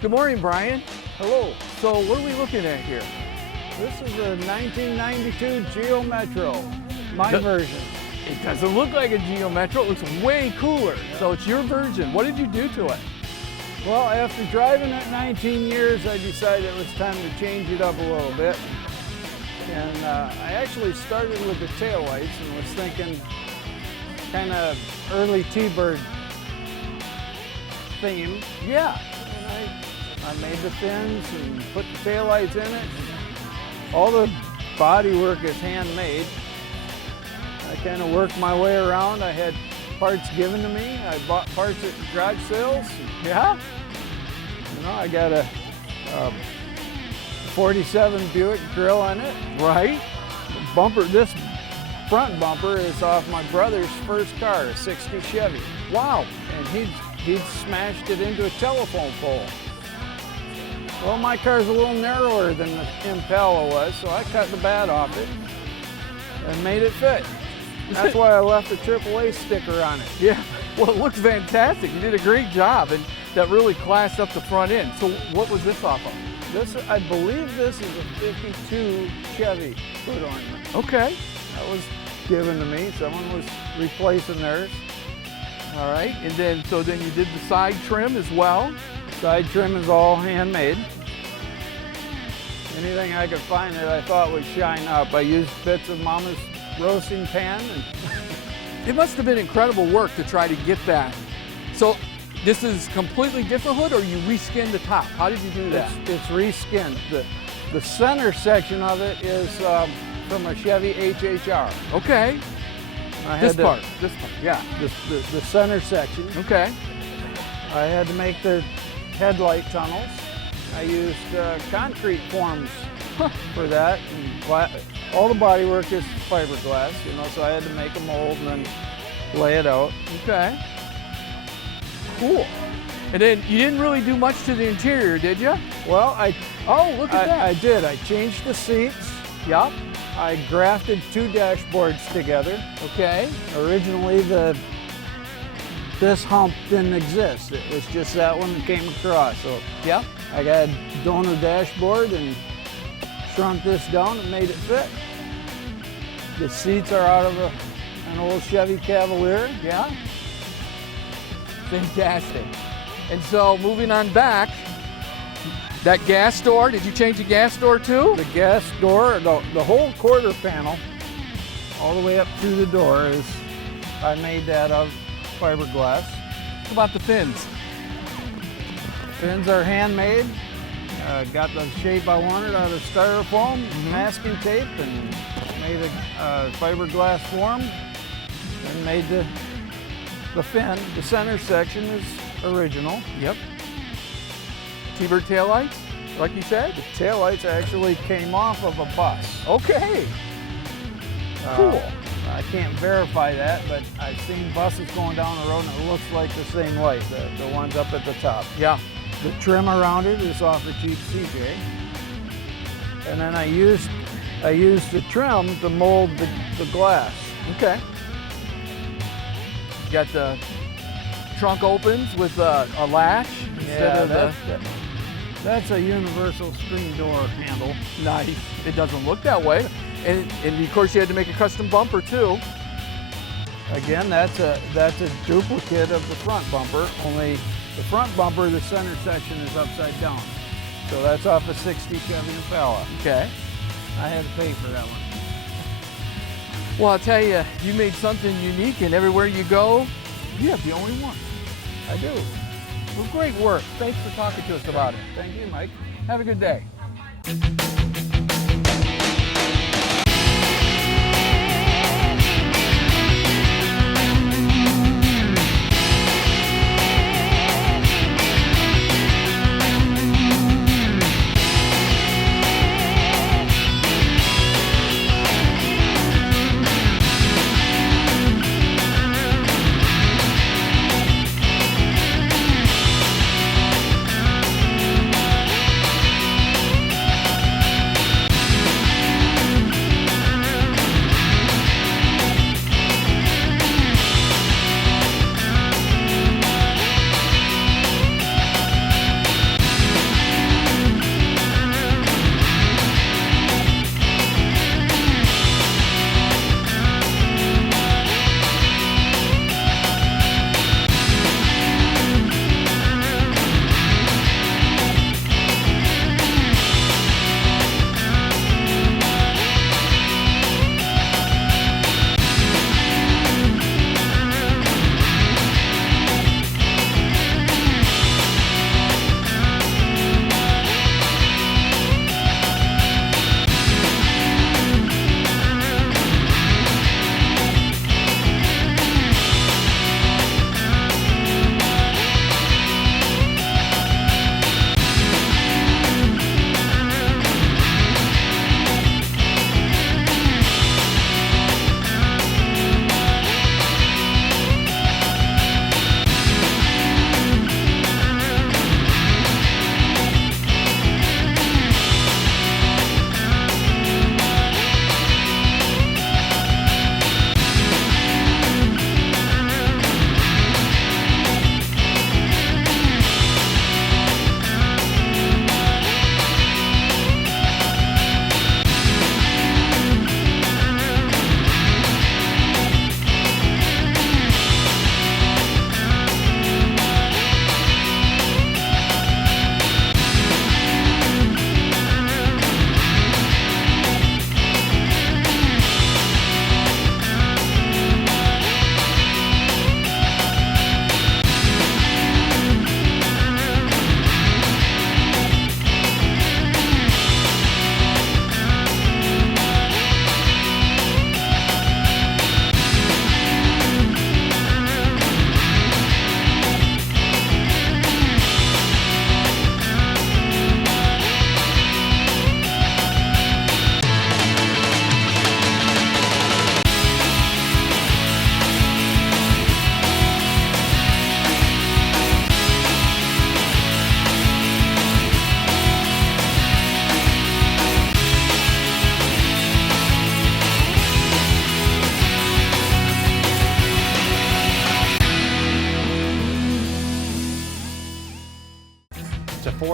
Good morning, Brian. Hello. So what are we looking at here? This is a 1992 Geo Metro, my version. It doesn't look like a Geo Metro. It looks way cooler. So it's your version. What did you do to it? Well, after driving it 19 years, I decided it was time to change it up a little bit. And I actually started with the taillights and was thinking kind of early T-Bird theme. Yeah. And I made the fins and put the taillights in it. All the body work is handmade. I kind of worked my way around. I had parts given to me. I bought parts at garage sales. Yeah? You know, I got a 47 Buick grill on it. Right. The bumper, this front bumper is off my brother's first car, a 60 Chevy. Wow. And he'd smashed it into a telephone pole. Well, my car's a little narrower than the Impala was, so I cut the bat off it and made it fit. That's why I left a AAA sticker on it. Yeah. Well, it looks fantastic. You did a great job, and that really classed up the front end. So what was this off of? This, I believe this is a 52 Chevy hood ornament. Okay. That was given to me. Someone was replacing theirs. All right. And then, so then you did the side trim as well. Side trim is all handmade. Anything I could find that I thought would shine up. I used bits of Mama's roasting pan. And it must have been incredible work to try to get that. So this is completely different hood, or you reskinned the top? How did you do that? It's reskinned. The center section of it is from a Chevy HHR. Okay. This part, yeah. The center section. Okay. I had to make the headlight tunnels. I used concrete forms for that. And all the body work is fiberglass, you know, so I had to make a mold and then lay it out. Okay. Cool. And then you didn't really do much to the interior, did you? Well, oh, look at that. I did. I changed the seats. Yup. I grafted two dashboards together. Okay. Originally, this hump didn't exist. It was just that one that came across. So yeah, I got a donor dashboard and shrunk this down and made it fit. The seats are out of an old Chevy Cavalier. Yeah. Fantastic. And so moving on back, that gas door, did you change the gas door too? The gas door, the whole quarter panel, all the way up through the door I made that of fiberglass. What about the fins? Fins are handmade. Got the shape I wanted out of styrofoam, masking tape, and made a fiberglass form, and made the fin. The center section is original. Yep. T-Bird taillights, like you said? The taillights actually came off of a bus. Okay. Cool. I can't verify that, but I've seen buses going down the road and it looks like the same light, the ones up at the top. Yeah. The trim around it is off the Jeep CJ. And then I used the trim to mold the glass. Okay. You got the trunk opens with a latch instead of that's a universal screen door handle. Nice. It doesn't look that way. And of course you had to make a custom bumper too. Again, that's a duplicate of the front bumper, only the front bumper, the center section is upside down. So that's off a 60 Chevy Impala. Okay. I had to pay for that one. Well, I'll tell you, you made something unique, and everywhere you go, you have the only one. I do. Well, great work. Thanks for talking to us about it. Thank you, Mike. Have a good day.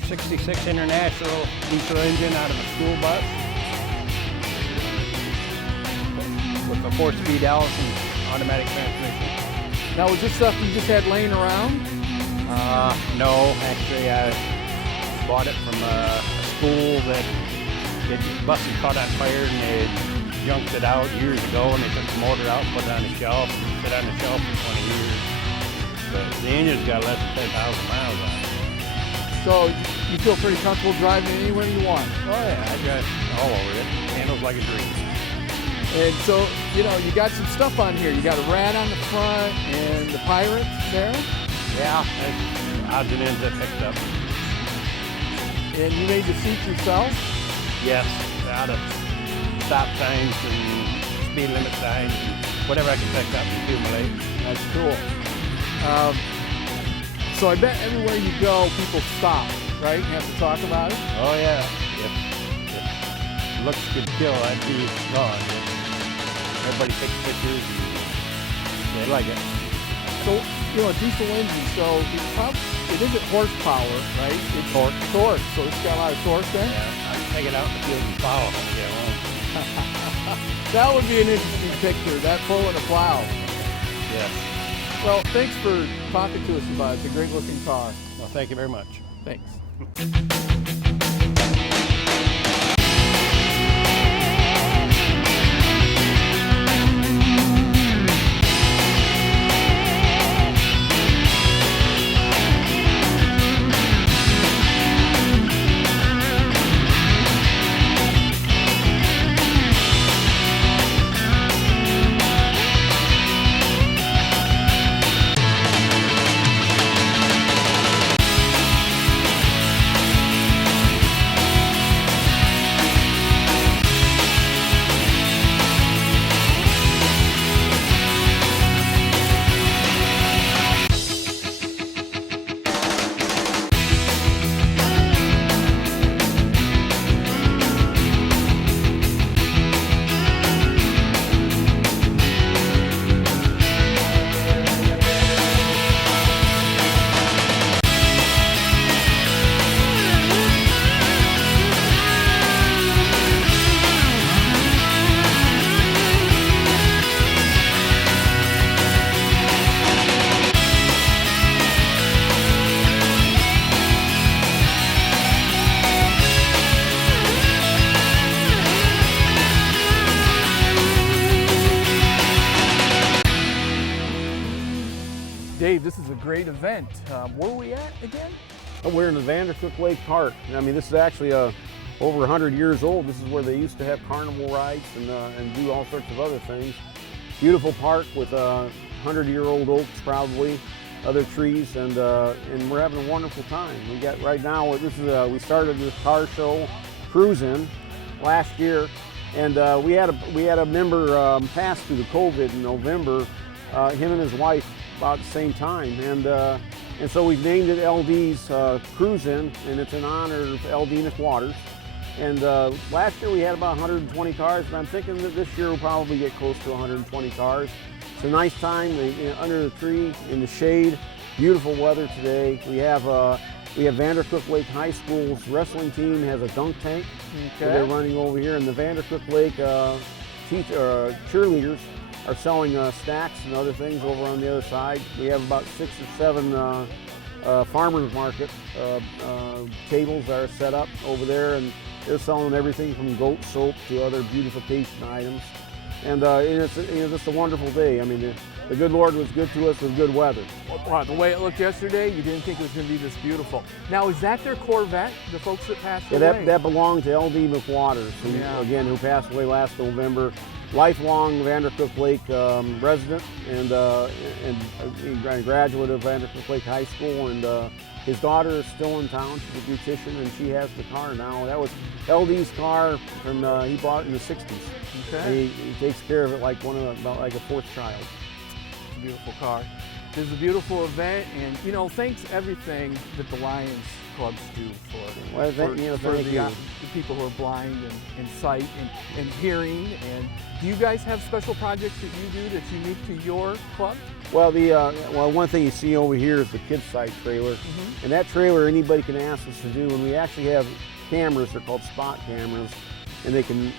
466 International diesel engine out of a school bus with a 4-speed Allison automatic transmission. Now, was this stuff you just had laying around? No, actually I bought it from a school that the bus had caught on fire and they junked it out years ago, and they took the motor out, put it on the shelf, and sit on the shelf for 20 years. But the engine's got less than 10,000 miles on it. So you feel pretty comfortable driving anywhere you want? Oh yeah, I drive all over it. Handles like a dream. And so, you know, you got some stuff on here. You got a rat on the front and the Pirate there. Yeah, that's odds and ends I picked up. And you made the seats yourself? Yes, out of stop signs and speed limit signs and whatever I can pick up and accumulate. That's cool. So I bet everywhere you go, people stop, right? You have to talk about it? Oh yeah, if looks could kill, I'd be gone. Everybody takes pictures and they like it. So, you know, a diesel engine, so it isn't horsepower, right? It's Torque. Torque, so it's got a lot of torque there? Yeah, I'd take it out in the field and plow when I get home. That would be an interesting picture, that pulling a plow. Yes. Well, thanks for talking to us about it. It's a great looking car. Well, thank you very much. Thanks. Dave, this is a great event. Where are we at again? We're in the Vandercook Lake Park. I mean, this is actually over 100 years old. This is where they used to have carnival rides and do all sorts of other things. Beautiful park with 100-year-old oaks, probably, other trees, and we're having a wonderful time. We got right now. We started this car show cruising last year, and we had a member pass through the COVID in November. Him and his wife about the same time, and so we've named it LD's Cruisin', and it's in honor of LD McWaters. And last year we had about 120 cars, and I'm thinking that this year we'll probably get close to 120 cars. It's a nice time under the tree in the shade. Beautiful weather today. We have Vandercook Lake High School's wrestling team has a dunk tank that they're running over here, and the Vandercook Lake cheerleaders are selling snacks and other things over on the other side. We have about 6 or 7 farmers market tables that are set up over there, and they're selling everything from goat soap to other beautification items. And it's just a wonderful day. I mean, the good Lord was good to us with good weather. Wow, the way it looked yesterday, you didn't think it was going to be this beautiful. Now, is that their Corvette, the folks that passed away? That belonged to LD McWaters, who passed away last November. Lifelong Vandercook Lake resident and a graduate of Vandercook Lake High School, and his daughter is still in town. She's a beautician, and she has the car now. That was LD's car from he bought it in the '60s. Okay. And he takes care of it like like a fourth child. It's a beautiful car. This is a beautiful event, and you know, thanks everything that the Lions clubs do for, Well, for thank you. the people who are blind and sight and hearing. And do you guys have special projects that you do that's unique to your club? Well, one thing you see over here is the kids' side trailer, and that trailer anybody can ask us to do. And we actually have cameras. They're called spot cameras, and they can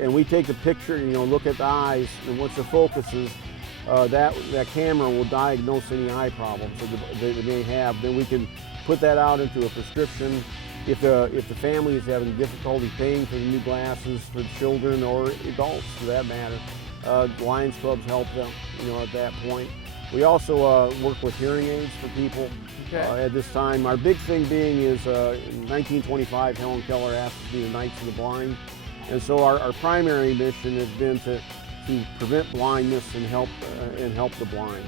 and we take the picture. You know, look at the eyes, and once it focuses, that camera will diagnose any eye problems that they may have. Then we can put that out into a prescription. If the family is having difficulty paying for the new glasses for children or adults, for that matter, Lions clubs help them. You know, at that point. We also work with hearing aids for people. Okay. At this time, our big thing being is in 1925, Helen Keller asked us to be the Knights of the Blind, and so our primary mission has been to prevent blindness and help the blind.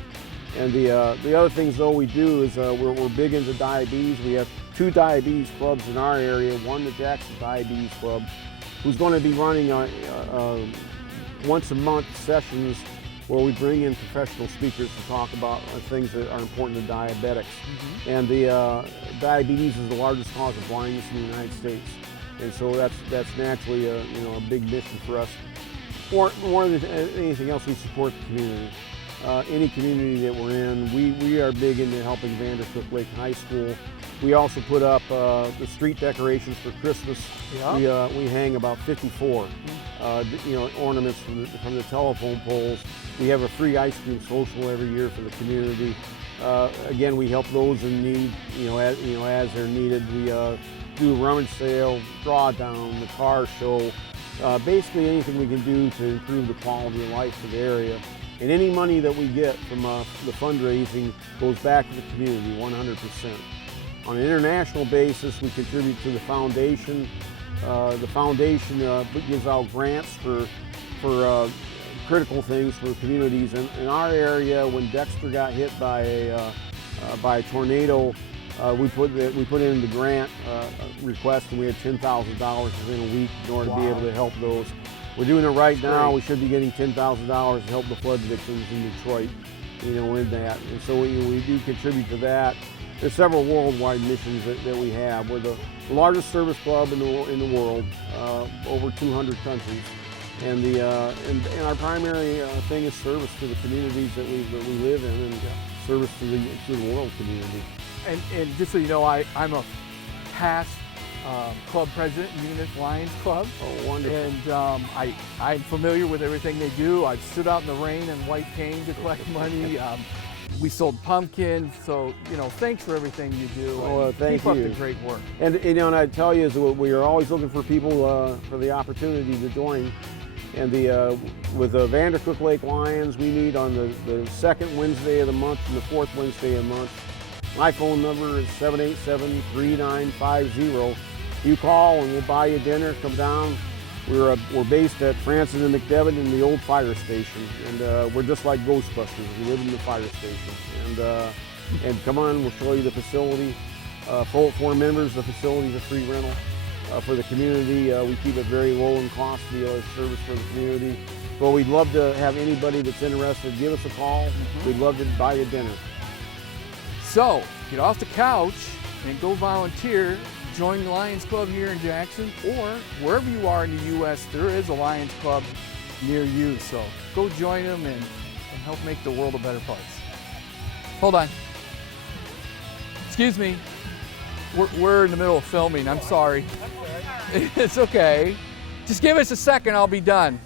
And the other things though we do is we're big into diabetes. We have 2 diabetes clubs in our area. One, the Jackson Diabetes Club, who's going to be running once a month sessions where we bring in professional speakers to talk about things that are important to diabetics. And the diabetes is the largest cause of blindness in the United States, and so that's naturally a big mission for us. More than anything else, we support the community. Any community that we're in, we are big into helping Vandercook Lake High School. We also put up the street decorations for Christmas. Yeah. We hang about 54 ornaments from the telephone poles. We have a free ice cream social every year for the community. Again, we help those in need, as they're needed. We do a rummage sale, drawdown, the car show, basically anything we can do to improve the quality of life for the area. And any money that we get from the fundraising goes back to the community 100%. On an international basis, we contribute to the foundation. The foundation gives out grants for critical things for communities. In our area, when Dexter got hit by a tornado, we put in the grant request, and we had $10,000 within a week in order to be able to help those. We're doing it right now. We should be getting $10,000 to help the flood victims in Detroit, in that. And so we do contribute to that. There's several worldwide missions that we have. We're the largest service club in the world, over 200 countries. And our primary thing is service to the communities that we live in, and service to the world community. And just so you know, I'm a past club president, Unit Lions Club. Oh, wonderful. And I'm familiar with everything they do. I've stood out in the rain in white cane to collect money. We sold pumpkins, so thanks for everything you do. Oh, thank you. Keep up the great work. And I tell you, is we are always looking for people for the opportunity to join. And with the Vandercook Lake Lions, we meet on the second Wednesday of the month and the fourth Wednesday of the month. My phone number is 787-3950. You call and we'll buy you dinner. Come down. We're based at Francis and McDevitt in the old fire station, and we're just like Ghostbusters. We live in the fire station, and come on, we'll show you the facility. For members, the facility is a free rental. For the community, we keep it very low in cost to be able to service for the community. But we'd love to have anybody that's interested give us a call. We'd love to buy you dinner. So get off the couch and go volunteer. Join the Lions Club here in Jackson, or wherever you are in the U.S., there is a Lions Club near you. So go join them and help make the world a better place. Hold on. Excuse me. We're in the middle of filming. I'm sorry. It's okay. Just give us a second. I'll be done.